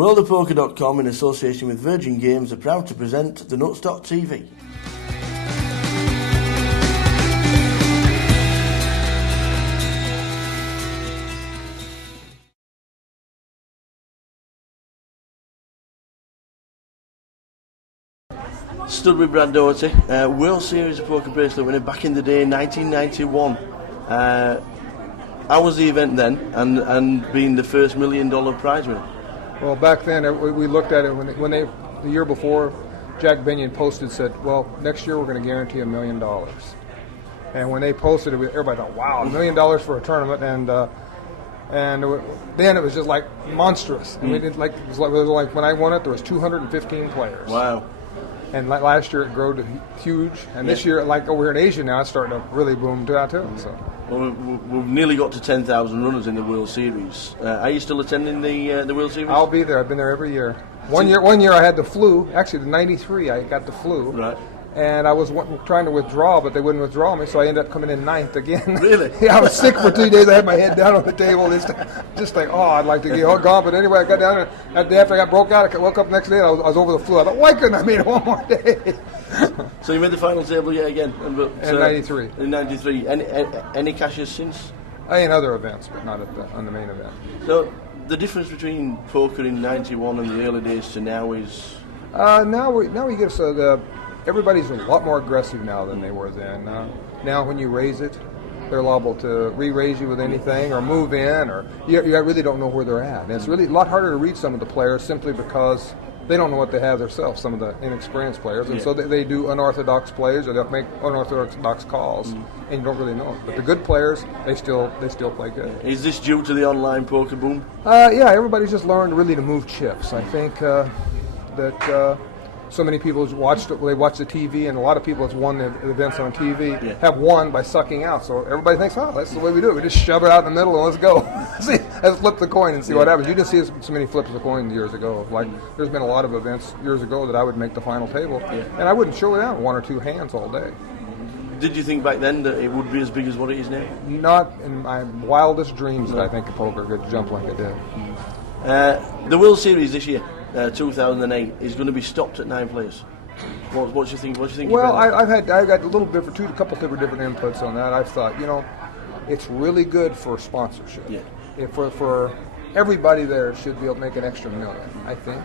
WorldofPoker.com, in association with Virgin Games, are proud to present the Nuts.tv. Stood with Brad Daugherty, World Series of Poker bracelet winner back in the day, 1991. How was the event then, and being the first $1 million prize winner? Well, back then we looked at it when they the year before, Jack Binion posted, said, "Well, next year we're going to guarantee $1 million." And when they posted it, everybody thought, "Wow, $1 million for a tournament!" And then it was just like monstrous. And we did it was like when I won it, there was 215 players. Wow. And last year it grew to huge, and this year, like over here in Asia now, it's starting to really boom too. So. Well, we've nearly got to 10,000 runners in the World Series. Are you still attending the World Series? I'll be there. I've been there every year. One year I had the flu. Actually, the '93 I got the flu. Right. And I was trying to withdraw, but they wouldn't withdraw me, so I ended up coming in ninth again. Really? Yeah, I was sick for 2 days. I had my head down on the table, just like, I'd like to get gone. But anyway, I got down there. After I got broke out, I woke up the next day, and I was over the flu. I thought, why couldn't I made it one more day? So you made the final table yet again? In '93. In '93. Any cashes since? In other events, but not on the main event. So the difference between poker in '91 and the early days to now is? Now we get everybody's a lot more aggressive now than they were then. Now when you raise it, they're liable to re-raise you with anything or move in, or you really don't know where they're at. And it's really a lot harder to read some of the players simply because they don't know what they have themselves, some of the inexperienced players. And so they do unorthodox plays, or they'll make unorthodox calls, and you don't really know. But the good players, they still play good. Is this due to the online poker boom? Yeah, everybody's just learned really to move chips. I think that so many people watch the TV, and a lot of people that's won the events on TV have won by sucking out. So everybody thinks, that's the way we do it. We just shove it out in the middle and let's go. Let's flip the coin and see what happens. You didn't see so many flips of the coin years ago. Like there's been a lot of events years ago that I would make the final table, and I wouldn't show it out 1 or 2 hands all day. Did you think back then that it would be as big as what it is now? Not in my wildest dreams that I think a poker could jump like it did. The World Series this year, 2008, is going to be stopped at 9 players. What do you think? Well, I've got a couple different inputs on that. I've thought, it's really good for sponsorship. Yeah. For everybody there should be able to make an extra $1 million, I think.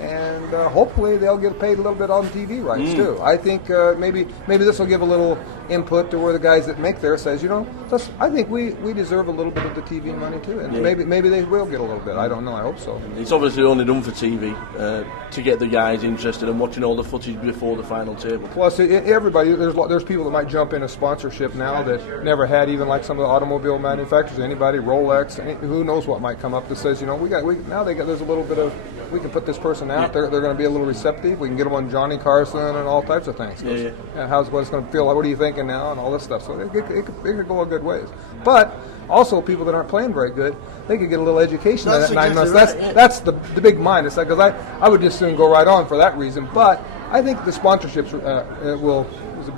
And hopefully they'll get paid a little bit on TV rights too. I think maybe this will give a little input to where the guys that make there says, I think we deserve a little bit of the TV money too, and maybe they will get a little bit. I don't know. I hope so. It's obviously only done for TV to get the guys interested in watching all the footage before the final table. Plus, everybody there's people that might jump into sponsorship now that never had, even like some of the automobile manufacturers. Anybody, Rolex, who knows what might come up that says, there's a little bit of, we can put this person out. They're going to be a little receptive. We can get them on Johnny Carson and all types of things. What it's going to feel like? What are you thinking now? And all this stuff. So it could go a good ways. But also, people that aren't playing very good, they could get a little education in that 9 months. That's the big minus. Because I would just soon go right on for that reason. But I think the sponsorships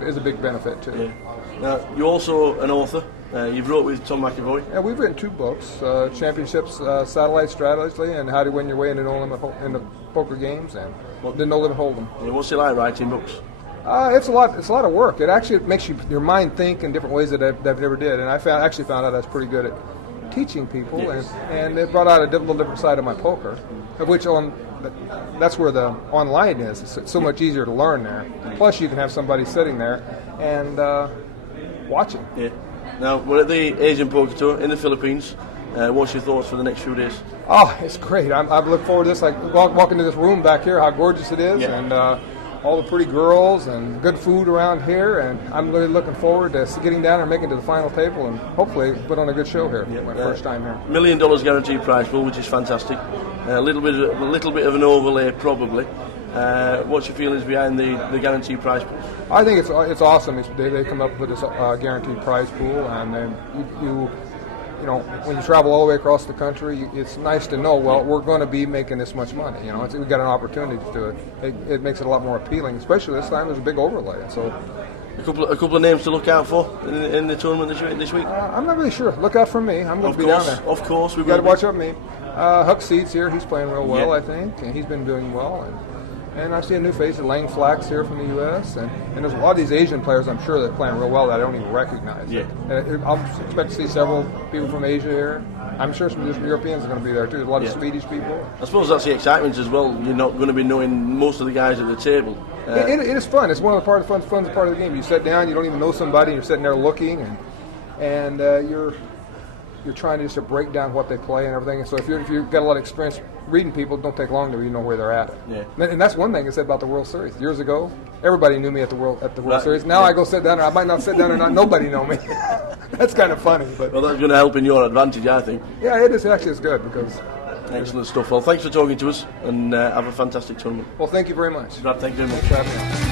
is a big benefit too. Yeah. Now, you're also an author. You've wrote with Tom McAvoy. Yeah, we've written 2 books: Championships, Satellite Strategy, and How to Win Your Way into into poker games, and the No Limit Hold'em. Yeah, what's it like writing books? It's a lot of work. It actually makes your mind think in different ways that I've never did, and I actually found out I was pretty good at teaching people, and it brought out a little different side of my poker, of which that's where the online is. It's so much easier to learn there. Plus, you can have somebody sitting there and watching. Yeah. Now, we're at the Asian Poker Tour in the Philippines. What's your thoughts for the next few days? Oh, it's great. I look forward to this. Like walking into this room back here, how gorgeous it is, and all the pretty girls and good food around here. And I'm really looking forward to getting down and making it to the final table and hopefully put on a good show here. My first time here. $1 million guaranteed prize pool, which is fantastic. A little bit of an overlay, probably. What's your feelings behind the guaranteed prize pool? I think it's awesome. They come up with this guaranteed prize pool, and then when you travel all the way across the country, it's nice to know, we're going to be making this much money. We've got an opportunity to do it. It makes it a lot more appealing, especially this time there's a big overlay. So, a couple of names to look out for in the tournament this week. I'm not really sure. Look out for me. I'm going to be down there. Of course, we've got to watch out for me. Huck Seed's here. He's playing real well, Yeah. I think, and he's been doing well. And I see a new face, Lang Flax here from the U.S. And there's a lot of these Asian players, I'm sure, that are playing real well that I don't even recognize. Yeah. And I'll expect to see several people from Asia here. I'm sure some Europeans are going to be there too. There's a lot of Yeah. Swedish people. I suppose that's the excitement as well. You're not going to be knowing most of the guys at the table. It is fun. It's one of the part of fun's part of the game. You sit down, you don't even know somebody, and you're sitting there looking, and you're trying to just break down what they play and everything. And so if you've got a lot of experience reading people, it don't take long to even know where they're at. Yeah. And that's one thing I said about the World Series. Years ago, everybody knew me at the World Right. Series. Now I go sit down, and I might not sit down and not nobody know me. That's kind of funny, but Well, that's going to help in your advantage, I think. yeah, it is actually good because. Excellent stuff. Well, thanks for talking to us, and have a fantastic tournament. Well, thank you very much. Brad, thank you very much. Thanks for having me on.